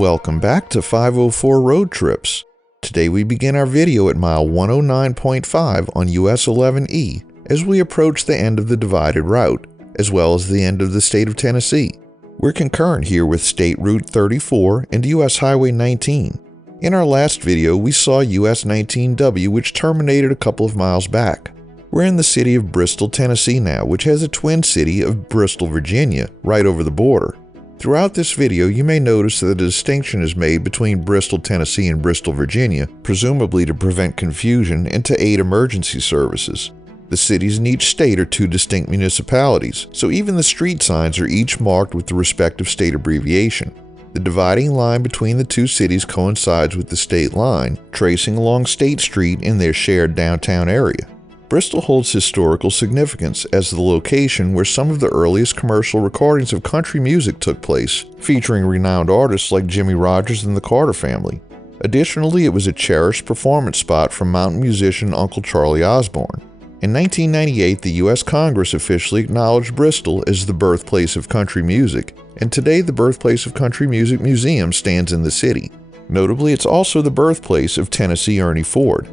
Welcome back to 504 Road Trips. Today we begin our video at mile 109.5 on US-11E as we approach the end of the divided route, as well as the end of the state of Tennessee. We're concurrent here with State Route 34 and US Highway 19. In our last video, we saw US 19W, which terminated a couple of miles back. We're in the city of Bristol, Tennessee now, which has a twin city of Bristol, Virginia, right over the border. Throughout this video, you may notice that a distinction is made between Bristol, Tennessee and Bristol, Virginia, presumably to prevent confusion and to aid emergency services. The cities in each state are two distinct municipalities, so even the street signs are each marked with the respective state abbreviation. The dividing line between the two cities coincides with the state line, tracing along State Street in their shared downtown area. Bristol holds historical significance as the location where some of the earliest commercial recordings of country music took place, featuring renowned artists like Jimmie Rodgers and the Carter Family. Additionally, it was a cherished performance spot for mountain musician Uncle Charlie Osborne. In 1998, the U.S. Congress officially acknowledged Bristol as the birthplace of country music, and today the Birthplace of Country Music Museum stands in the city. Notably, it's also the birthplace of Tennessee Ernie Ford.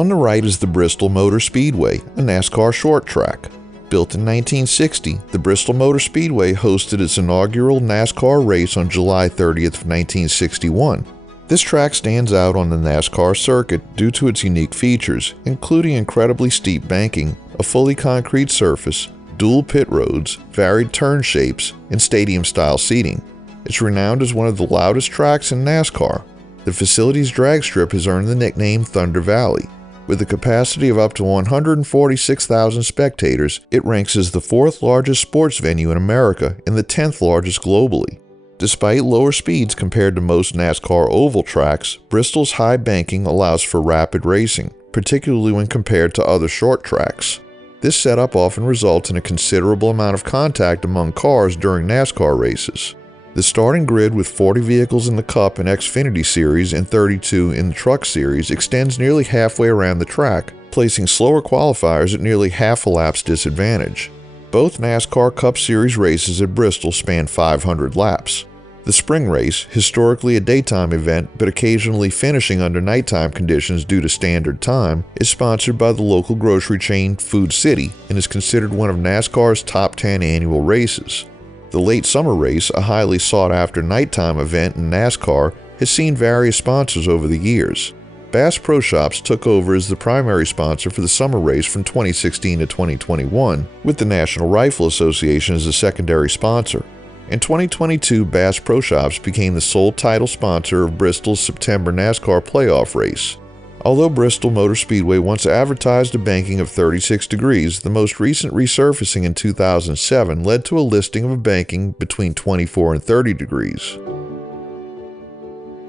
On the right is the Bristol Motor Speedway, a NASCAR short track. Built in 1960, the Bristol Motor Speedway hosted its inaugural NASCAR race on July 30th of 1961. This track stands out on the NASCAR circuit due to its unique features, including incredibly steep banking, a fully concrete surface, dual pit roads, varied turn shapes, and stadium-style seating. It's renowned as one of the loudest tracks in NASCAR. The facility's drag strip has earned the nickname Thunder Valley. With a capacity of up to 146,000 spectators, it ranks as the fourth largest sports venue in America and the 10th largest globally. Despite lower speeds compared to most NASCAR oval tracks, Bristol's high banking allows for rapid racing, particularly when compared to other short tracks. This setup often results in a considerable amount of contact among cars during NASCAR races. The starting grid with 40 vehicles in the Cup and Xfinity Series and 32 in the Truck Series extends nearly halfway around the track, placing slower qualifiers at nearly half a lap's disadvantage. Both NASCAR Cup Series races at Bristol span 500 laps. The spring race, historically a daytime event but occasionally finishing under nighttime conditions due to standard time, is sponsored by the local grocery chain Food City and is considered one of NASCAR's top 10 annual races. The late summer race, a highly sought-after nighttime event in NASCAR, has seen various sponsors over the years. Bass Pro Shops took over as the primary sponsor for the summer race from 2016 to 2021, with the National Rifle Association as a secondary sponsor. In 2022, Bass Pro Shops became the sole title sponsor of Bristol's September NASCAR playoff race. Although Bristol Motor Speedway once advertised a banking of 36 degrees, the most recent resurfacing in 2007 led to a listing of a banking between 24 and 30 degrees.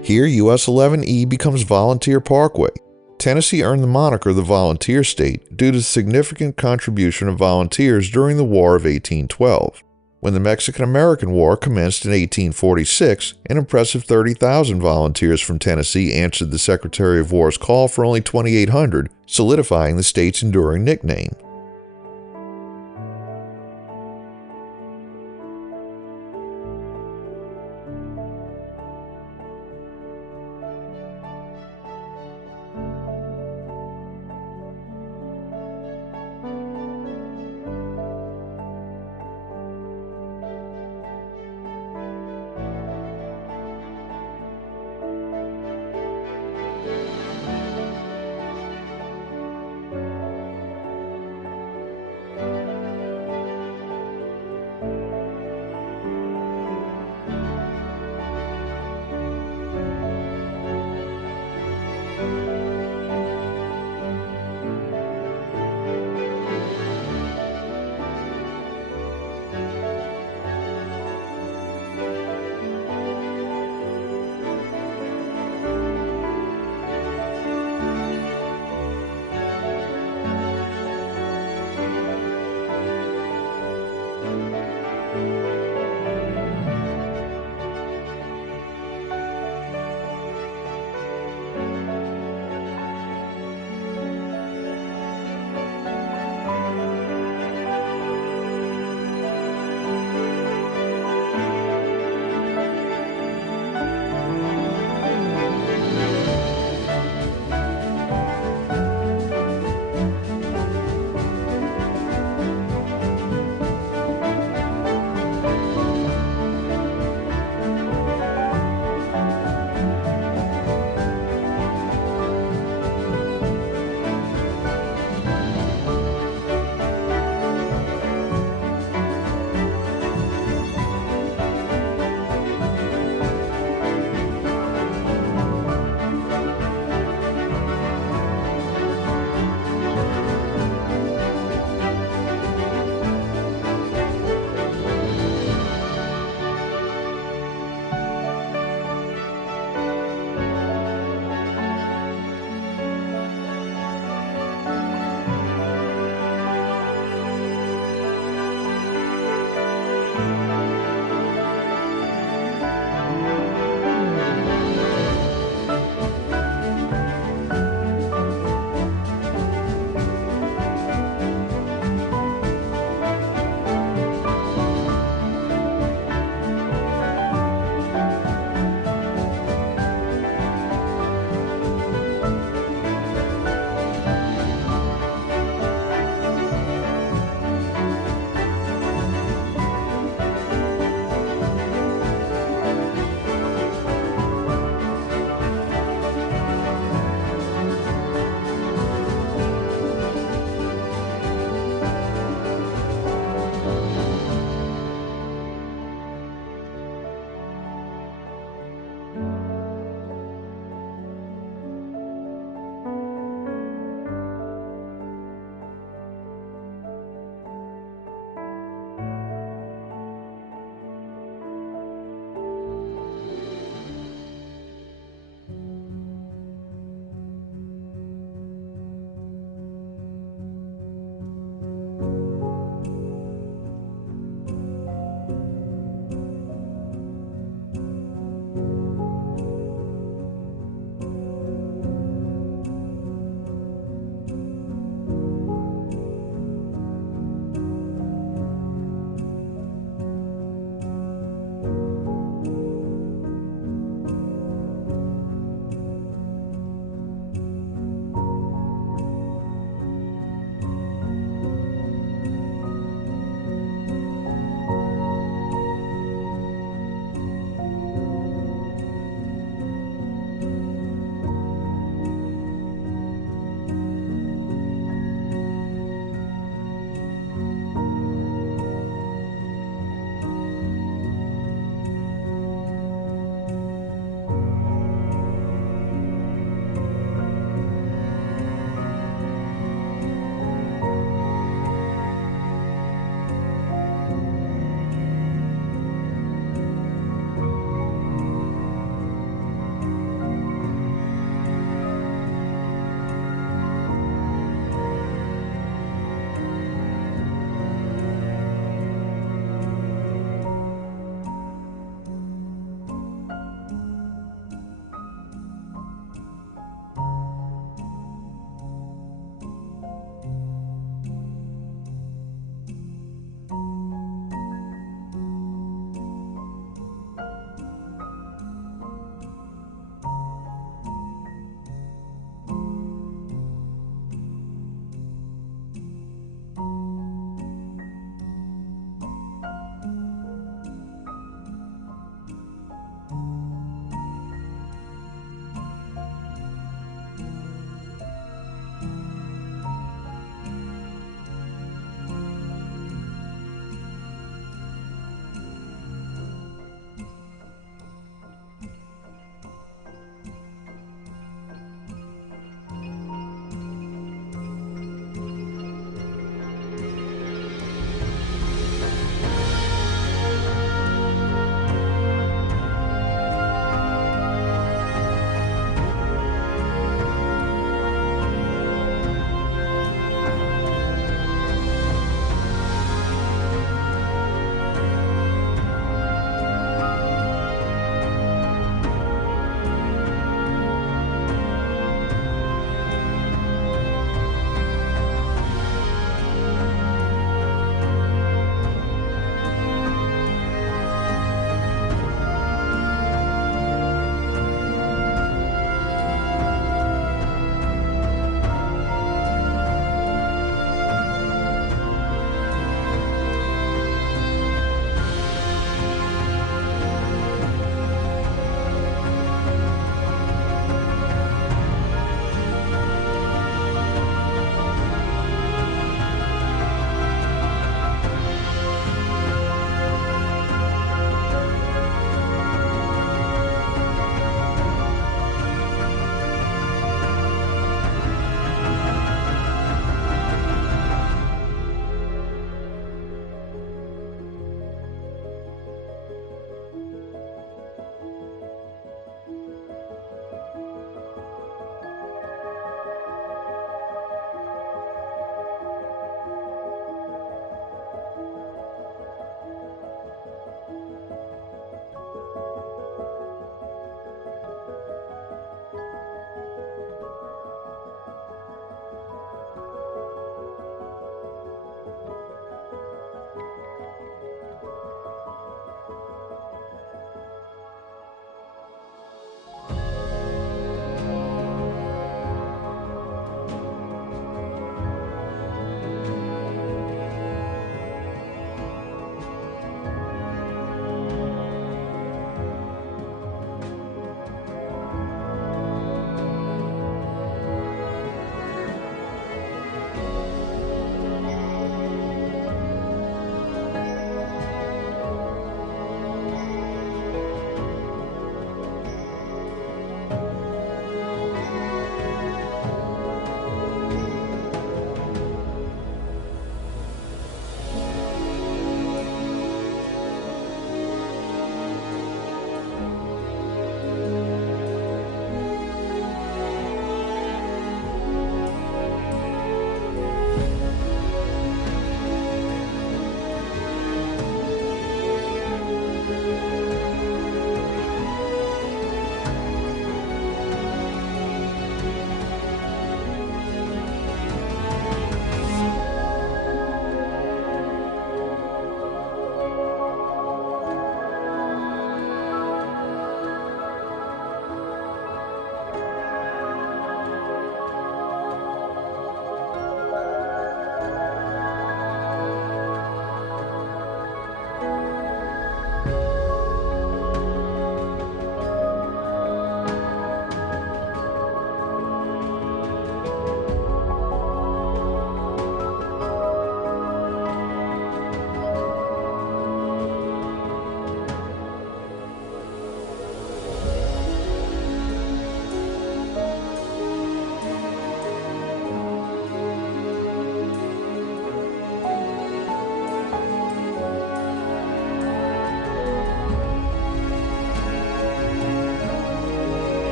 Here, US-11E becomes Volunteer Parkway. Tennessee earned the moniker the Volunteer State due to the significant contribution of volunteers during the War of 1812. When the Mexican-American War commenced in 1846, an impressive 30,000 volunteers from Tennessee answered the Secretary of War's call for only 2,800, solidifying the state's enduring nickname.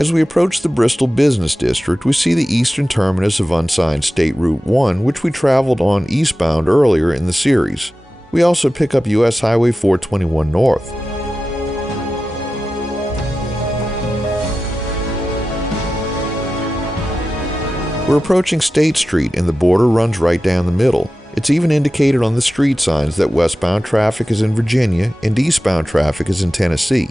As we approach the Bristol Business District, we see the eastern terminus of unsigned State Route 1, which we traveled on eastbound earlier in the series. We also pick up US Highway 421 North. We're approaching State Street and the border runs right down the middle. It's even indicated on the street signs that westbound traffic is in Virginia and eastbound traffic is in Tennessee.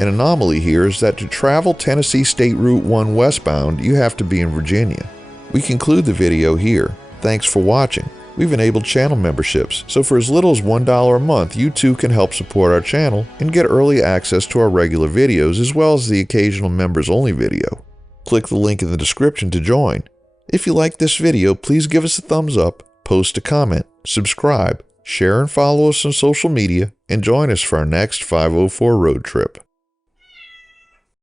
An anomaly here is that to travel Tennessee State Route 1 westbound, you have to be in Virginia. We conclude the video here. Thanks for watching. We've enabled channel memberships, so for as little as $1 a month, you too can help support our channel and get early access to our regular videos as well as the occasional members-only video. Click the link in the description to join. If you like this video, please give us a thumbs up, post a comment, subscribe, share and follow us on social media, and join us for our next 504 road trip.